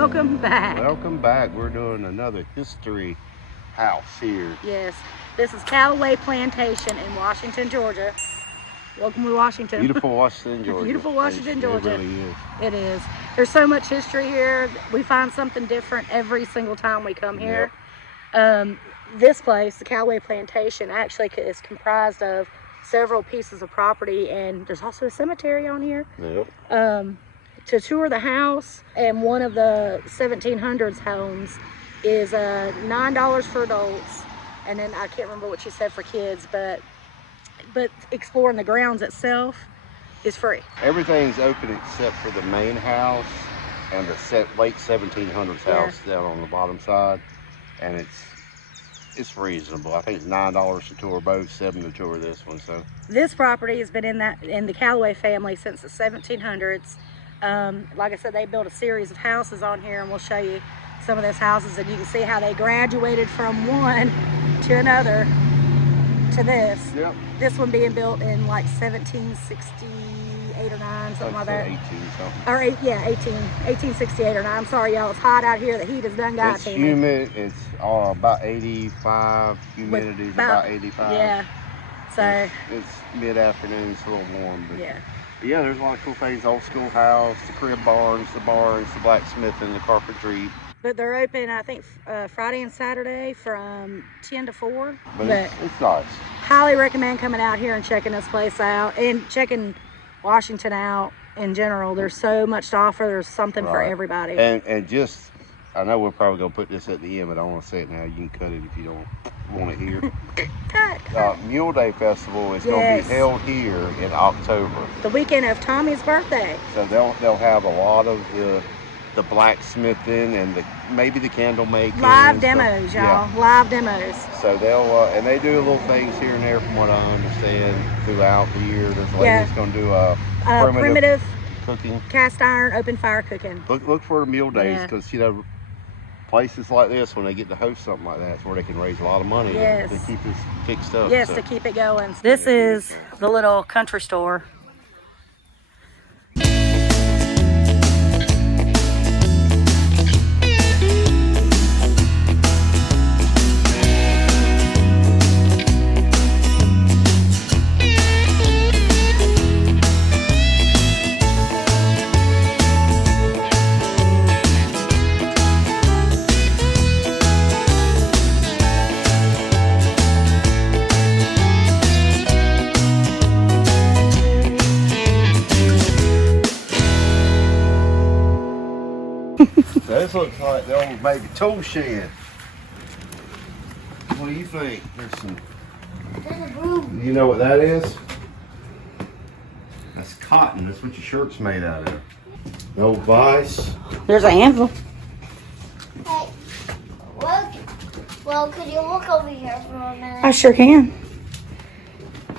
welcome back. Welcome back. We're doing another history house here. Yes, this is Callaway Plantation in Washington, Georgia. Welcome to Washington. Beautiful Washington, Georgia. Beautiful Washington, Georgia. It really is. It is. There's so much history here. We find something different every single time we come here. Yep. This place, the Callaway Plantation, actually is comprised of several pieces of property, and there's also a cemetery on here. Yep. To tour the house, and one of the 1700s homes is $9 for adults, and then I can't remember what you said for kids, but exploring the grounds itself is free. Everything's open except for the main house and the late 1700s house down on the bottom side, and it's reasonable. I think it's $9 to tour both, $7 to tour this one. So this property has been in the Callaway family since the 1700s. Like I said, they built a series of houses on here, and we'll show you some of those houses, and you can see how they graduated from one to another to this. Yep. This one being built in like 1768 or 9, something like that. 18 something. Or 1868 or 9. I'm sorry, y'all. It's hot out here. The heat has done got to me. It's humid. It's about 85. Humidity is about 85. Yeah. So it's mid-afternoon. It's a little warm. But yeah. Yeah, there's a lot of cool things. Old schoolhouse, the crib barns, the blacksmith, and the carpentry. But they're open, I think, Friday and Saturday from 10 to 4. But it's nice. Highly recommend coming out here and checking this place out, and checking Washington out in general. There's so much to offer. There's something for everybody. And just, I know we're probably going to put this at the end, but I want to say it now. You can cut it if you don't want it here. Cut. Mule Day Festival is going to be held here in October. The weekend of Tommy's birthday. So they'll have a lot of the blacksmithing and maybe the candle making. Live demos, y'all. Yeah. Live demos. So they'll and they do little things here and there, from what I understand, throughout the year. There's a lady that's going to do a primitive cooking, cast iron, open fire cooking. Look for the meal days, because places like this, when they get to host something like that, it's where they can raise a lot of money to keep this fixed up. Yes, to keep it going. This is the little country store. This looks like the old baby tool shed. What do you think? There's some. You know what that is? That's cotton. That's what your shirt's made out of. The old vise. There's an anvil. Hey, well, could you look over here for a minute? I sure can.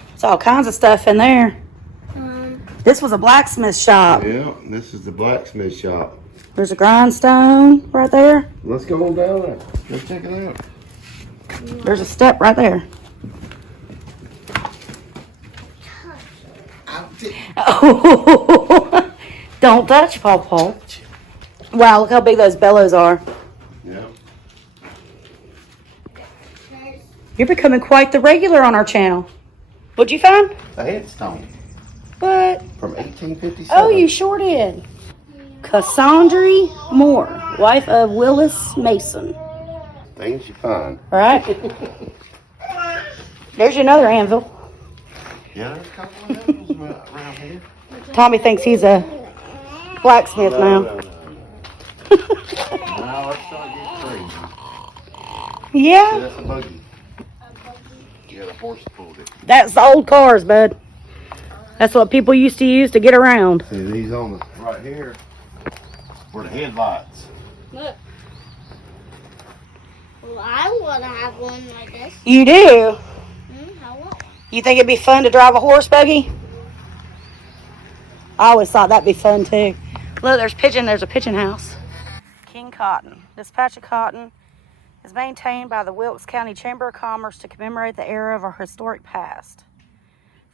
There's all kinds of stuff in there. This was a blacksmith shop. Yeah, this is the blacksmith shop. There's a grindstone right there. Let's go on down there. Go check it out. There's a step right there. Oh, don't touch, Paw Paw. Wow, look how big those bellows are. Yeah. You're becoming quite the regular on our channel. What'd you find? A headstone. What? From 1857. Oh, you sure did. Cassandra Moore, wife of Willis Mason. Things you find. Right? There's another anvil. Yeah, there's a couple of anvils around here. Tommy thinks he's a blacksmith now. No, let's not get crazy. Yeah. That's a buggy. Yeah, the horse pulled it. That's old cars, bud. That's what people used to use to get around. See, these on the right here were the headlights. Look. Well, I want to have one like this. You do? I want one. You think it'd be fun to drive a horse buggy? I always thought that'd be fun too. Look, there's a pigeon house. King Cotton. This patch of cotton is maintained by the Wilkes County Chamber of Commerce to commemorate the era of our historic past.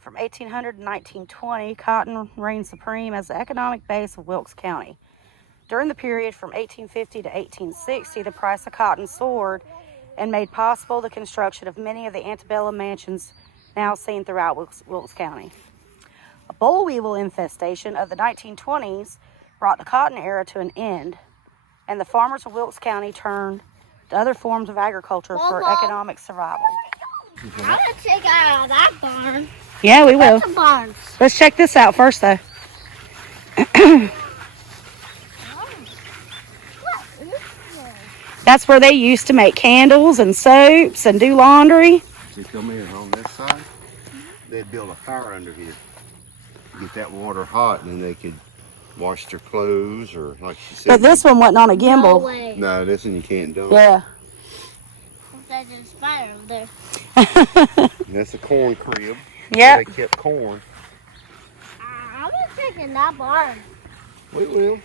From 1800 to 1920, cotton reigned supreme as the economic base of Wilkes County. During the period from 1850 to 1860, the price of cotton soared and made possible the construction of many of the antebellum mansions now seen throughout Wilkes County. A boll weevil infestation of the 1920s brought the cotton era to an end, and the farmers of Wilkes County turned to other forms of agriculture for economic survival. I'm gonna check out that barn. Yeah, we will. What's the barns? Let's check this out first, though. That's where they used to make candles and soaps and do laundry. You come in on this side, they'd build a fire under here. Get that water hot, and then they could wash their clothes, or like she said. But this one wasn't on a No gimbal. way. No, this one you can't dump. Yeah. There's a spider over there. And that's a corn crib. Yep. They kept corn. I'm gonna check in that barn. We will.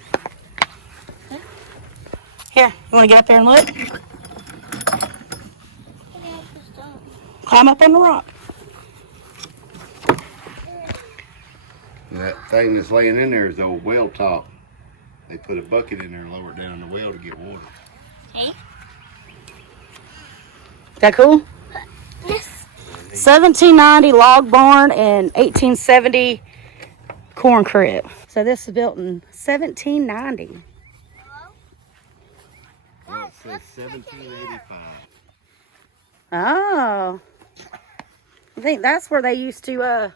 Here, you want to get up there and look? Climb up on the rock. That thing that's laying in there is the old well top. They put a bucket in there and lower it down in the well to get water. Hey? Is that cool? Yes. 1790 log barn and 1870 corn crib. So this is built in 1790. Well, it says 1785. Oh. I think that's where they used to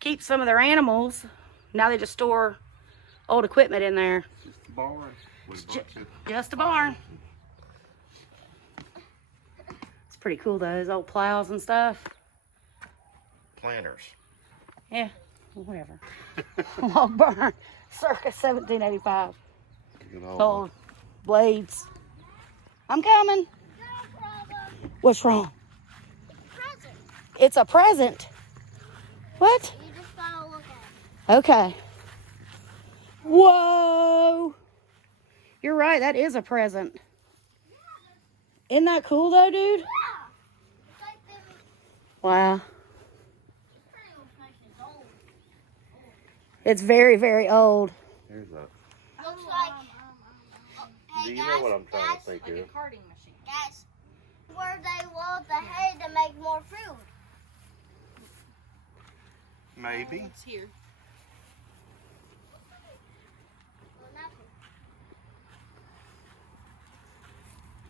keep some of their animals. Now they just store old equipment in there. Just a barn with a bunch of... Just a barn. It's pretty cool though, those old plows and stuff. planters. Yeah, whatever. Log barn, circa 1785. Old blades. I'm coming. What's wrong? Present. It's a present. What? You just gotta look at it. Okay. Whoa. You're right, that is a present. Isn't that cool though, dude? Yeah. It's like this. Wow. It's pretty old-fashioned. It's old. It's very, very old. Here's a... Looks like. Do you know what I'm trying to think of? Carting machine. Guys, where they load the hay to make more food. Maybe. It's here. Well, nothing.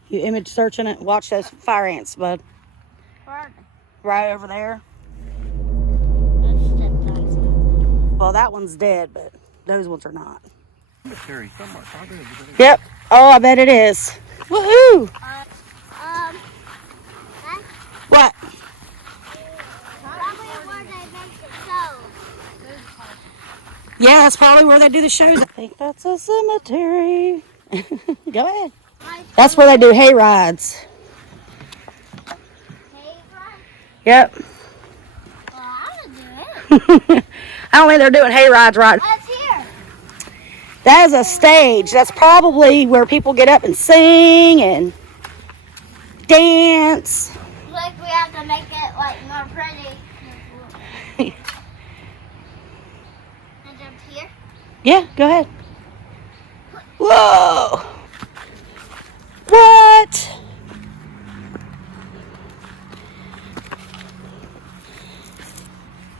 You image searching it. Watch those fire ants, bud. Where are Right over there. they? That's step-size. Well, that one's dead, but those ones are not. Cemetery somewhere. Yep. Oh, I bet it is. Woohoo! That's What? probably where they make the shows. Yeah, that's probably where they do the shows. I think that's a cemetery. Go ahead. That's where they do hay rides. Hay ride? Yep. Well, I would do it. I don't think they're doing hay rides right. That's here. That is a stage. That's probably where people get up and sing and dance. Like we have to make it like more pretty. And jump here. Yeah, go ahead. Whoa! What?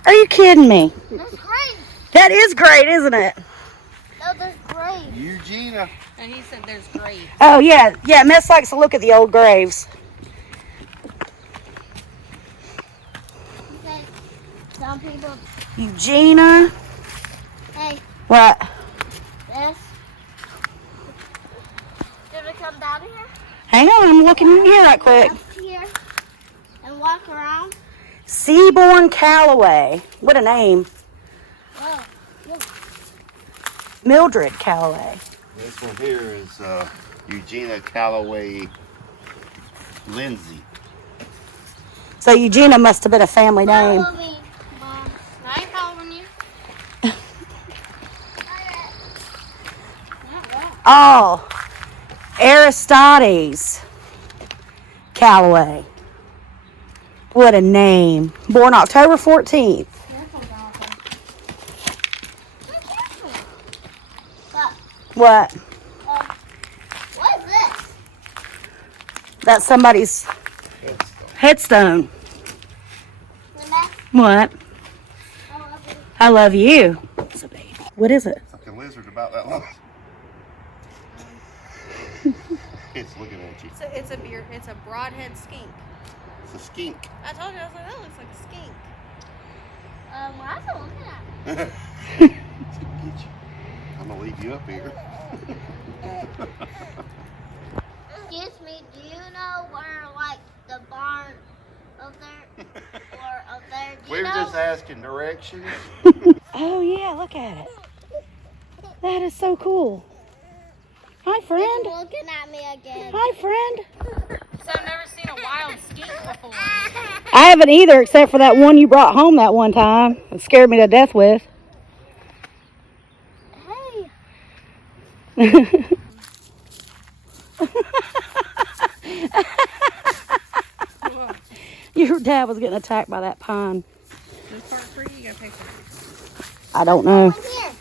Are you kidding me? That's great. That is great, isn't it? No, that's great. Eugenia. And he said there's graves. Oh, yeah. Yeah, Miss likes to look at the old graves. Okay. Some people. Eugenia. Hey, What? this. Did it come down here? Hang on, I'm looking in here right quick. Up here. And walk around. Seaborn Callaway. What a name. Whoa. Mildred Callaway. This one here is Eugenia Callaway Lindsay. So Eugenia must have been a family name. Follow me, Mom. I ain't following you. Oh, Aristides Callaway. What a name. Born October 14th. But What? That's somebody's headstone. What? I love you. It's a baby. What is it? It's like a lizard about that long. It's looking at you. It's a broadhead skink. It's a skink. I told you, I was like, that looks like a skink. Why is it looking at me? I'm gonna leave you up here. Excuse me, do you know where, like, the barn up there? Or up there? Do you We're know? just asking directions. Oh yeah, look at it. That is so cool. Hi, friend. It's looking at me again. Hi, friend. So I've never seen a wild skink before. I haven't either, except for that one you brought home that one time. It scared me to death with. Hey. Your dad was getting attacked by that pine. This part free, you gotta pay for it. I don't know. Come here.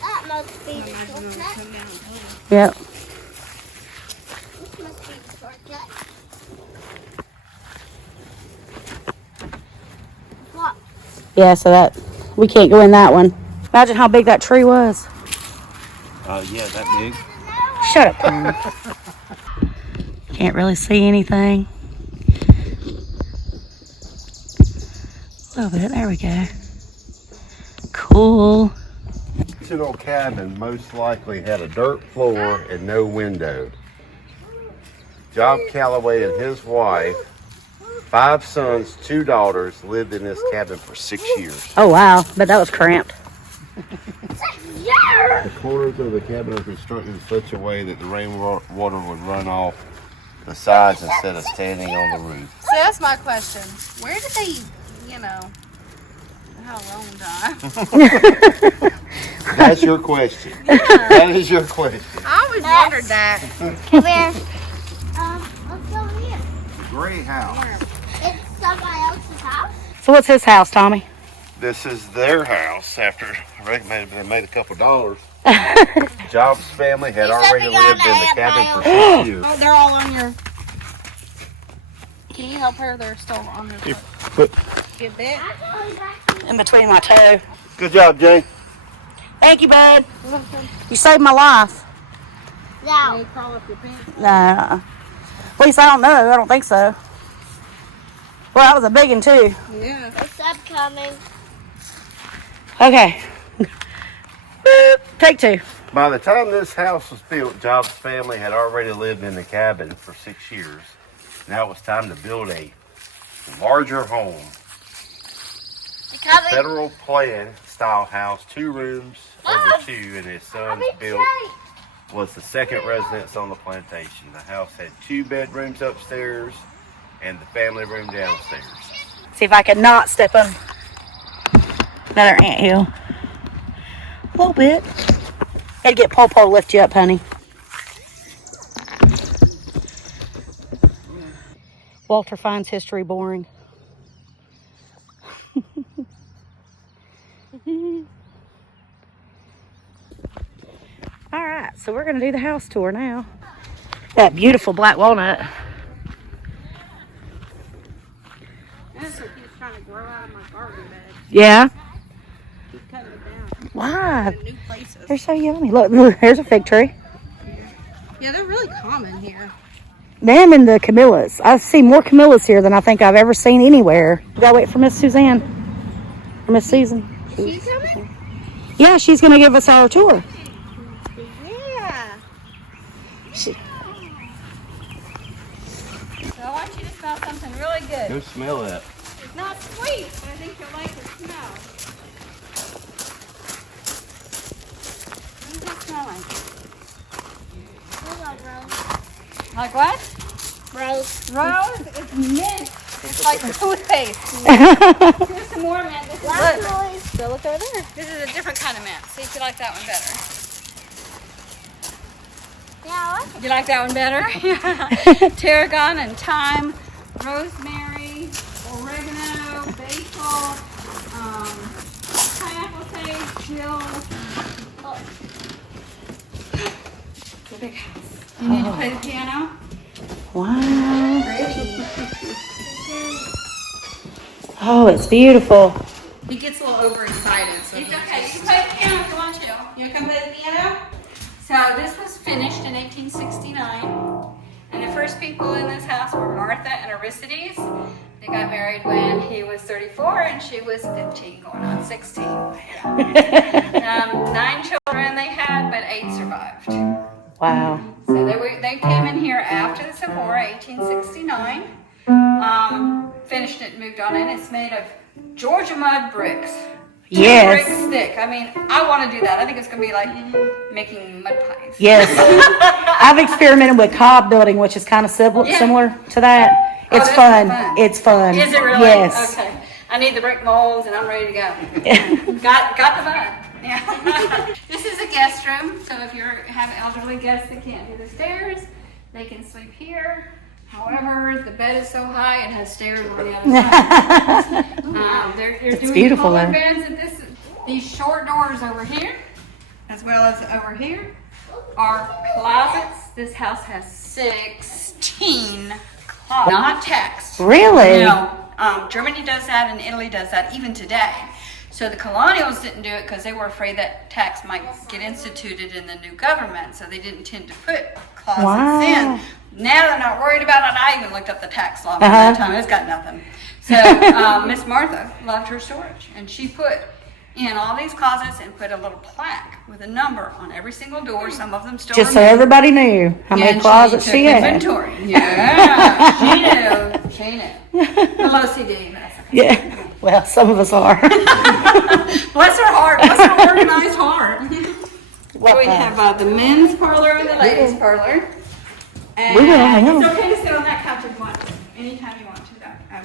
That must be the shortcut. Come down and tell you. Yep. This must be the shortcut. What? Yeah, so that we can't go in that one. Imagine how big that tree was. Yeah, that big. Shut up, Tom. Can't really see anything. A little bit. There we go. Cool. This old cabin most likely had a dirt floor and no window. Job Callaway and his wife, 5 sons, 2 daughters, lived in this cabin for 6 years. Oh wow, but that was cramped. The corners of the cabin are constructed in such a way that the rainwater would run off the sides instead of standing on the roof. So that's my question. Where did they, how long time? That's your question. That is your question. I always wondered that. Come here. Let's go here. Gray house. It's somebody else's house. So what's his house, Tommy? This is their house after I reckon they made a couple dollars. Job's family had already lived in the cabin for 6 years. Oh, they're all on your. Can you help her? They're still on her. Get bit. In between my toe. Good job, Jay. Thank you, bud. You saved my life. No. They crawl up your pants. Nah. At least I don't know. I don't think so. Well, that was a big one too. Yeah. It's upcoming. Okay. Boop. Take 2. By the time this house was built, Job's family had already lived in the cabin for 6 years. Now it was time to build a larger home. Coming. Federal plan style house, 2 rooms over 2, and his son's built was the second residence on the plantation. The house had 2 bedrooms upstairs and the family room downstairs. See if I can not step on another anthill. A little bit. Gotta get Paw to lift you up, honey. Walter finds history boring. All right, so we're gonna do the house tour now. That beautiful black walnut. That's what he's trying to grow out of my garden bed. Yeah? He's cutting it down. Why? New places. They're so yummy. Look, here's a fig tree. Yeah, they're really common here. Them and the camellias. I see more camellias here than I think I've ever seen anywhere. We gotta wait for Miss Suzanne. Or Miss Susan. Is she coming? Yeah, she's gonna give us our tour. Yeah. She, So I want you to smell something really good. Go smell that. It's not sweet, but I think you'll like the smell. What does that smell like? Like what? Rose. Rose? It's mint. It's like toothpaste. Here's some more mint. This is Black look. noise. Go look over there. This is a different kind of mint. See if you like that one better. Yeah, I like it. You like that one better? Tarragon and thyme, rosemary, oregano, basil, pineapple sage, dill. It's a big house. You need to play the piano? Wow. Pretty. Oh, it's beautiful. He gets a little overexcited. So It's okay. You can play the piano if you want to. You want to come play the piano? So this was finished in 1869. And the first people in this house were Martha and Aristides. They got married when he was 34 and she was 15, going on 16. 9 children they had, but 8 survived. Wow. So they came in here after the Civil War, 1869. Finished it and moved on, and it's made of Georgia mud bricks. Yes. Bricks thick. I mean, I want to do that. I think it's going to be like making mud pies. Yes. I've experimented with cob building, which is kind of similar to that. Oh, It's this is fun. fun. It's fun. Is it really? Yes. Okay. I need the brick molds, and I'm ready to go. got the mud. Yeah. This is a guest room, so if you have elderly guests that can't do the stairs, they can sleep here. However, the bed is so high, it has stairs on the other side. They're doing beautiful, fuller though. beds at these short doors over here, as well as over here, are closets. This house has 16 closets, not taxed. Really? No. Germany does that and Italy does that even today. So the colonials didn't do it because they were afraid that tax might get instituted in the new government, so they didn't tend to put closets Wow. in. Now they're not worried about it. I even looked up the tax law at that time. It's got nothing. So Miss Martha loved her storage, and she put in all these closets and put a little plaque with a number on every single door. Some of them still Just so remain. everybody knew how many And closets took she had. inventory. Yeah, she knew. She knew. A low CD, but that's okay. Yeah. Well, some of us are. Bless her heart. Bless her organized heart. Well, We have the men's parlor and the ladies' parlor. And We will hang on. it's okay to sit on that couch if you want to. Anytime you want to.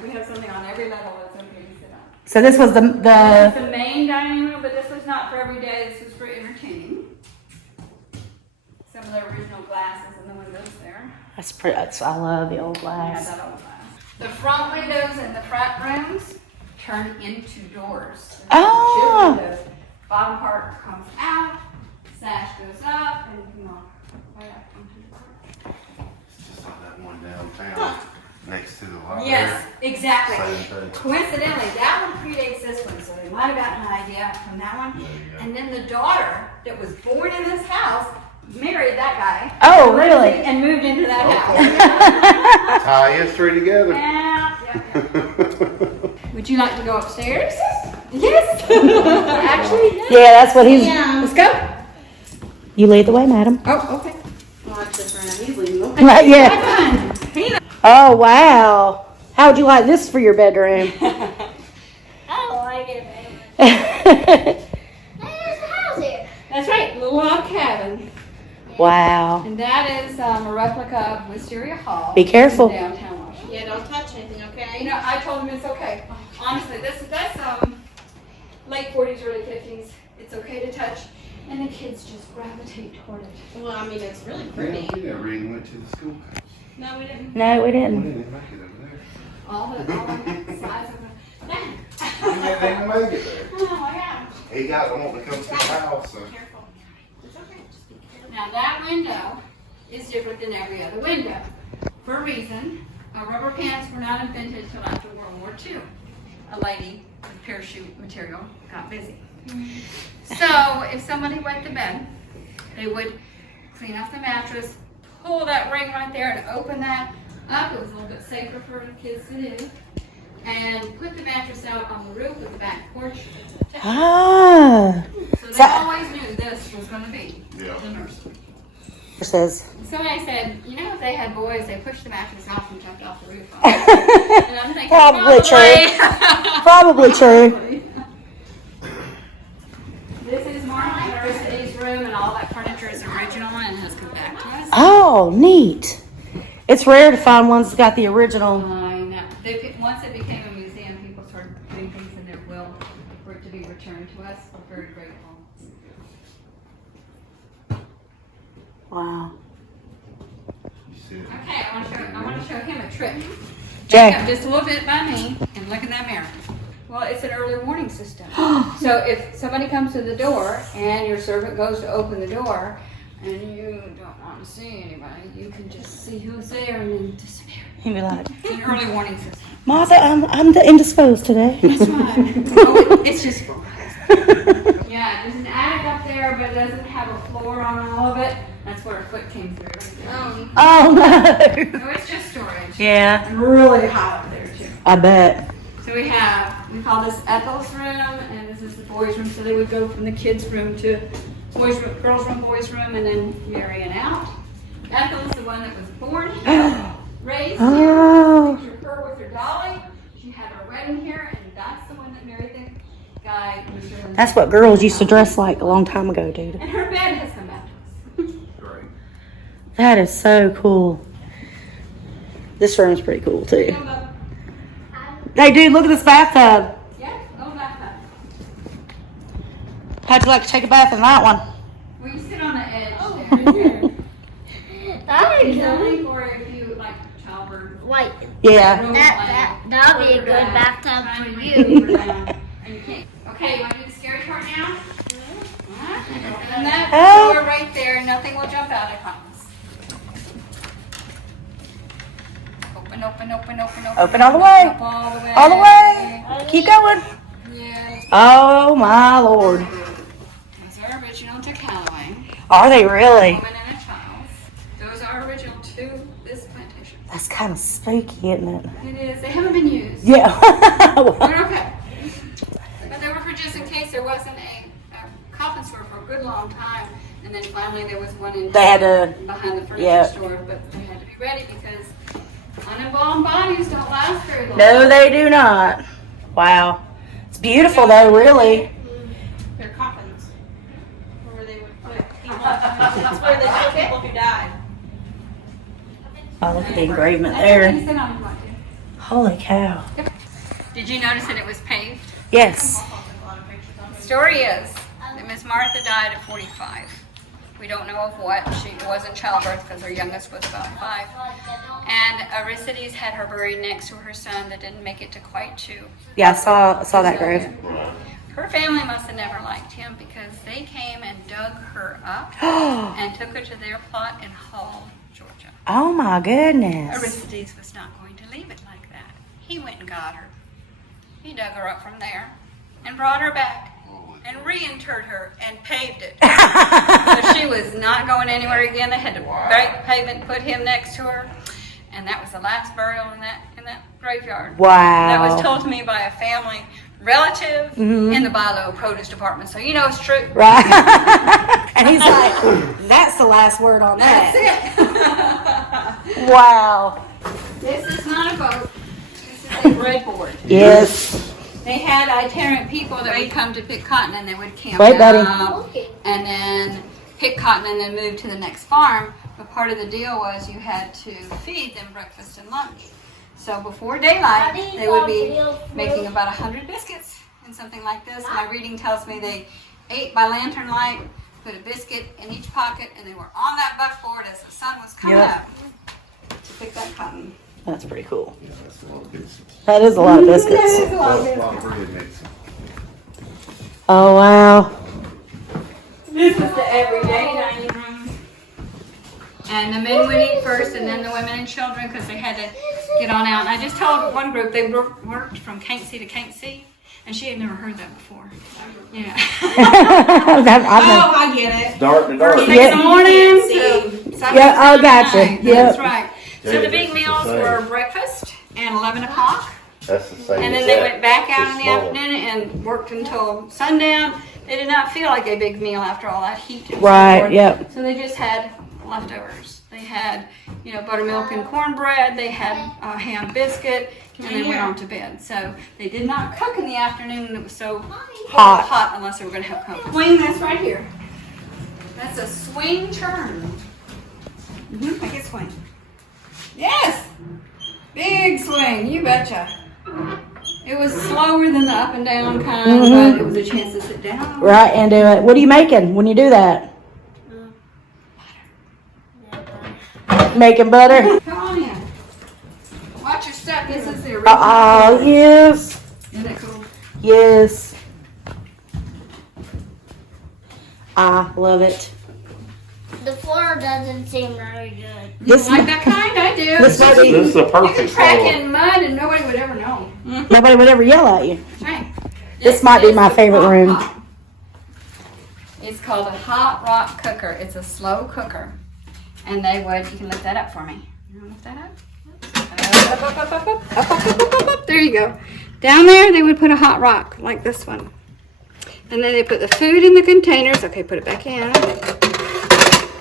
We have something on every level that's okay to sit on. So this was the It's the main dining room, but this was not for every day. This was for entertaining. Some of the original glasses in the windows there. that's pretty. I love the old Yeah, glass. that old glass. The front windows in the front rooms turn into doors. Oh. Two windows. Bottom part comes out, sash goes up, and you know, right up onto the porch. Just like that one downtown next to the library. Yes, exactly. Same thing. Coincidentally, that one predates this one, so they might have gotten an idea from that one. And then the daughter that was born in this house married that guy. Oh, really? And moved into that house. Tie history together. Yeah. Would you like to go upstairs? Yes. Actually, yes. Yeah, that's what he's. Let's go. You lead the way, madam. Oh, okay. Well, that's different. I'm usually Right, yeah. Oh, wow. How would you like this for your bedroom? I don't like it very much. Hey, there's a house here. That's right, little log cabin. Wow. And that is a replica of Wisteria Hall. Be careful. In downtown Washington. Yeah, don't touch anything, okay? You know, I told him it's okay. Honestly, that's late 40s, early 50s. It's okay to touch. And the kids just gravitate toward it. Well, I mean, it's really We pretty. never even went to the schoolhouse. No, we didn't. No, we We didn't. didn't make it over there. All the size of the... We didn't even make it there. Oh my gosh. He got one to come to the house, so. Careful. It's okay. Just be careful. Now that window is different than every other window. For a reason, rubber pants were not invented until after World War II. A lady with parachute material got busy. So if somebody wet the bed, they would clean off the mattress, pull that ring right there and open that up. It was a little bit safer for the kids to do. And put the mattress out on the roof of the back porch. Ah. So they So- always knew this was going to be Yeah. the nursery. It says. Somebody said, you know, if they had boys, they pushed the mattress off and jumped off the roof. And I'm thinking, Probably true. Probably true. This is Martha University's room, and all that furniture is original and has come back to us. Oh, neat. It's rare to find ones that got the original. I know. Once it became a museum, people started putting things in their will for it to be returned to us. We're very grateful. Wow. You see it? Okay, I want to show him a trick. Jay. Back up just a little bit by me and look in that mirror. Well, it's an early warning system. So if somebody comes to the door and your servant goes to open the door, and you don't want to see anybody, you can just see who's there and then disappear. He'd be like, It's an early warning system. Martha, I'm indisposed today. That's fine. Oh, it's just for yeah, there's an attic up there, but it doesn't have a floor on all of it. That's where a foot came through. Right Oh no. so it's just storage. Yeah, And really hot up there too. I bet. So we call this Ethel's room, and this is the boys' room. So they would go from the kids' room to boys' room, girls' room, boys' room, and then marrying out. Ethel's the one that was born here, raised here. Oh. Picture her with her dolly. She had her wedding here, and that's the one that married the guy. That's what girls used to dress like a long time ago, dude. And her bed has come back to us. Great. That is so cool. This room's pretty cool too. Hey, dude, look at this bathtub. Yeah, go back up. How'd you like to take a bath in that one? Well, you sit on the edge there. That would be Something, or if you like childbirth. Wait, Yeah. that would be a good bathtub for you. Okay, you want to do the scary part now? And that Oh. door right there, nothing will jump out, I promise. Open, open, open, open, open. Open all the way. Up all the way. All the way. Keep going. Yeah. Oh my Lord. Those are original to Callaway. Are they really? Woman and a child. Those are original to this plantation. That's kind of spooky, isn't it? It is. They haven't been used. Yeah. They're okay. But they were for just in case there wasn't a coffin store for a good long time. And then finally there was one in They had to. behind the furniture Yeah. store, but they had to be ready because unembalmed bodies don't last very long. No, they do not. Wow. It's beautiful though, really. They're coffins. Where they would put people. That's where they put people who died. Oh, look at the engravement there. Sit on it, Marty. Holy cow. Did you notice that it was paved? Yes. The story is that Miss Martha died at 45. We don't know of what. She was in childbirth because her youngest was about 5. And Aristides had her buried next to her son that didn't make it to quite 2. Yeah, I saw that grave. Her family must have never liked him because they came and dug her up and took her to their plot in Hull, Georgia. Oh my goodness. Aristides was not going to leave it like that. He went and got her. He dug her up from there and brought her back and reinterred her and paved it. So she was not going anywhere again. They had to break the pavement, put him next to her, and that was the last burial in that graveyard. Wow. That was told to me by a family relative in the Bilo produce department. So you know it's true. Right. And he's like, that's the last word on that. That's it. Wow. This is not a boat. This is a breadboard. Yes. They had itinerant people that would come to pick cotton and they would camp Right, buddy. out and then pick cotton and then move to the next farm. But part of the deal was you had to feed them breakfast and lunch. So before daylight, they would be making about 100 biscuits and something like this. My reading tells me they ate by lantern light, put a biscuit in each pocket, and they were on that buckboard as the sun was coming Yep. up to pick that cotton. That's pretty cool. Yeah, that's a lot of biscuits. That is a lot of biscuits. There's a lot of A lot biscuits. of bread mixing. Oh wow. This was the everyday dining room. And the men would eat first and then the women and children because they had to get on out. And I just told one group they worked from Canksea to Canksea. And she had never heard that before. Yeah. I get it. Dark to dark. First thing in the morning to sunrise Yeah, oh, at gotcha. night. Yep. That's right. So the big It's the meals same. were breakfast and 11 o'clock. That's the same. And then as they that, went back out in just the smaller. afternoon and worked until sundown. They did not feel like a big meal after all that heat. and so Right, forth. yep. So they just had leftovers. They had, buttermilk and cornbread. They had a ham biscuit, and they went on to bed. So they did not cook in the afternoon, and it was so hot unless they were going to have company. Swing, that's right here. That's a swing turn. Make it swing. Yes! Big swing, you betcha. It was slower than the up and down kind, but it was a chance to sit down. Right, and do it. What are you making when you do that? Making butter? Come on in. Watch your step. This is the original. Oh, yes. Isn't that cool? Yes. I love it. the floor doesn't seem very good. You like that kind? I do. This might be, This is a You can perfect track floor. in mud and nobody would ever know. nobody would ever yell at you. Right. This might be is my the favorite crock room. pot. It's called a hot rock cooker. It's a slow cooker. And they would, you can look that up for me. You want to look that up? Up. There you go. Down there, they would put a hot rock like this one. And then they put the food in the containers. Okay, put it back in.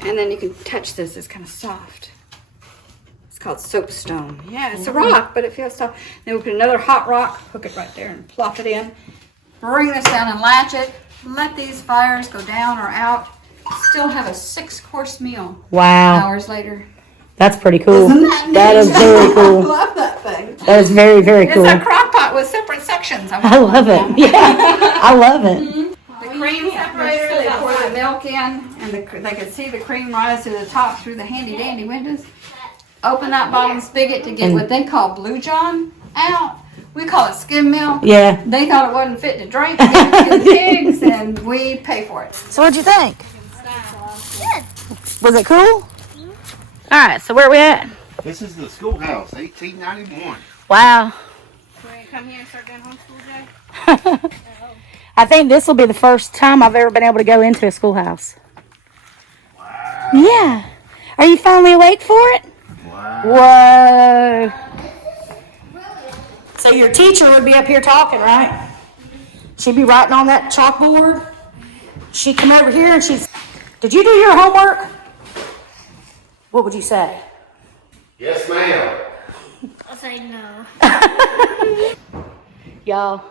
And then you can touch this. It's kind of soft. It's called soapstone. Yeah, it's a rock, but it feels soft. Then we'll put another hot rock, hook it right there and plop it in. Bring this down and latch it. Let these fires go down or out. Still have a 6-course meal Wow, hours later. that's pretty cool. Isn't that That is neat? very I cool. love that thing. That is very, very It's cool. a crock pot with separate sections. I love it. Yeah, I love it. The cream separator, they pour the milk in, and they can see the cream rise to the top through the handy dandy windows. Open that bottom spigot to get what they call Blue John out. We call it skim milk. Yeah. They thought it wasn't fit to drink. They gave it to the pigs, and we pay for it. So what'd you think? Good. Was it cool? All right, so where are we at? This is the Schoolhouse, 1891. Wow. So when you come here and start doing homeschool, Jay? I think this will be the first time I've ever been able to go into a schoolhouse. Wow. Yeah. Are you finally awake for it? Wow. Whoa. So your teacher would be up here talking, right? She'd be writing on that chalkboard. She'd come over here and she's, did you do your homework? What would you say? Yes, ma'am. I'll say no. Y'all,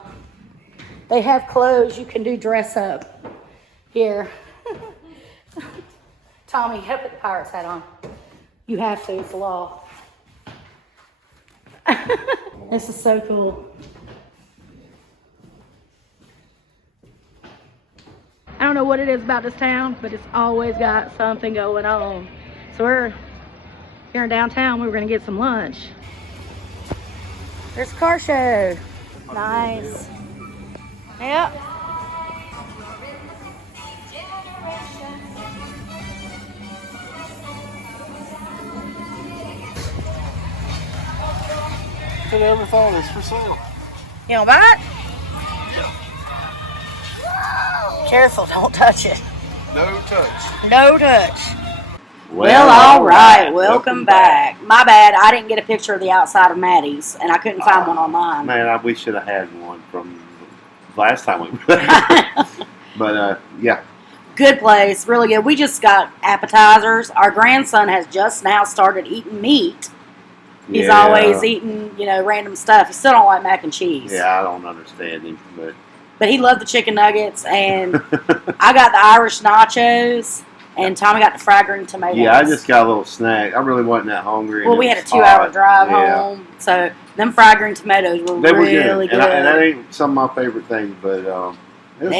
they have clothes you can do dress up. Here. Tommy, help put the pirate's hat on. You have to, it's the law. This is so cool. I don't know what it is about this town, but it's always got something going on. So we're here in downtown. We were gonna get some lunch. There's a car show. Nice. Yep. I never thought it was for sale. You want to buy it? Careful, don't touch it. No touch. No touch. Well, all right. Welcome back. My bad. I didn't get a picture of the outside of Maddy's, and I couldn't find one online. Man, we should have had one from last time we were there. But, yeah. Good place. Really good. We just got appetizers. Our grandson has just now started eating meat. He's Yeah. always eating, random stuff. He still don't like mac and cheese. Yeah, I don't understand him, But he loved the chicken nuggets, and I got the Irish nachos, and Tommy got the fried green tomatoes. Yeah, I just got a little snack. I really wasn't that hungry. Well, and we it had a was 2-hour hot. drive Yeah. home, so them fried green tomatoes were They were really good. good. And that ain't some of my favorite things, but it was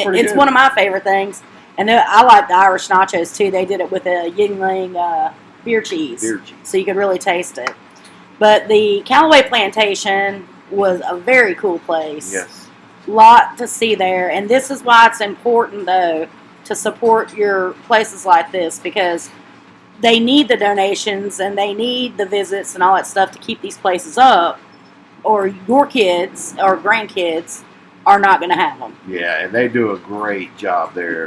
pretty It's good. one of my favorite things, and I like the Irish nachos too. They did it with a Yingling beer cheese, so you could really taste it. But the Callaway Plantation was a very cool place. Yes. Lot to see there, and this is why it's important though to support your places like this, because they need the donations and they need the visits and all that stuff to keep these places up, or your kids or grandkids are not going to have them. Yeah, and they do a great job there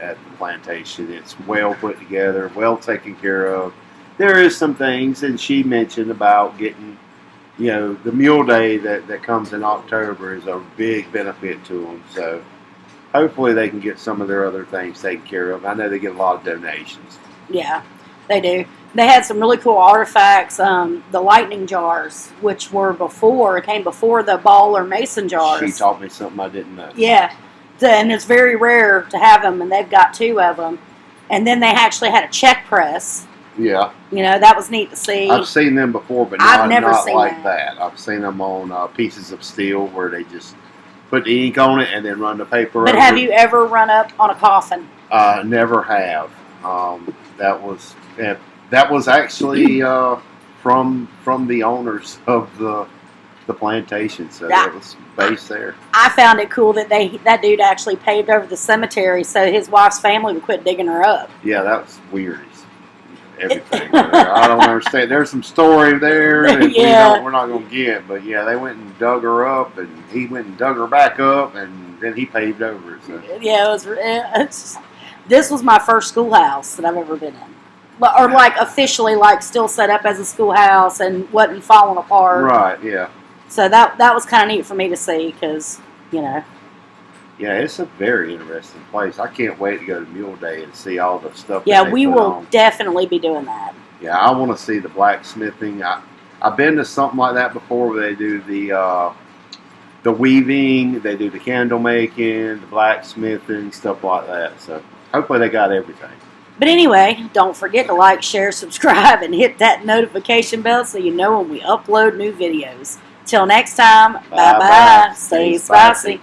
at the plantation. It's well put together, well taken care of. There is some things, and she mentioned about getting, the Mule Day that comes in October is a big benefit to them. So hopefully they can get some of their other things taken care of. I know they get a lot of donations. Yeah, they do. They had some really cool artifacts. The lightning jars, which came before the ball or mason jars. She taught me something I didn't know. Yeah, and it's very rare to have them, and they've got 2 of them. And then they actually had a check press. Yeah. That was neat to see. I've seen them before, but I've never not seen like that. that. I've seen them on pieces of steel where they just put the ink on it and then run the paper But over. have you ever run up on a coffin? Never have. That was actually from the owners of the plantation, so Yeah. it was based there. I found it cool that that dude actually paved over the cemetery so his wife's family would quit digging her up. Yeah, that was weird. everything. I don't understand. There's some story there that we're not going to get. But yeah, they went and dug her up, and he went and dug her back up, and then he paved over it. So. Yeah, this was my first schoolhouse that I've ever been in. Or like officially like still set up as a schoolhouse and wasn't falling apart. Right, yeah. So that was kind of neat for me to see because, you know. Yeah, it's a very interesting place. I can't wait to go to Mule Day and see all the stuff. Yeah, that we put will on. definitely be doing that. Yeah, I want to see the blacksmithing. I've been to something like that before where they do the weaving, they do the candle making, the blacksmithing, stuff like that. So hopefully they got everything. But anyway, don't forget to like, share, subscribe, and hit that notification bell so you know when we upload new videos. Till next time, bye-bye. Stay spicy.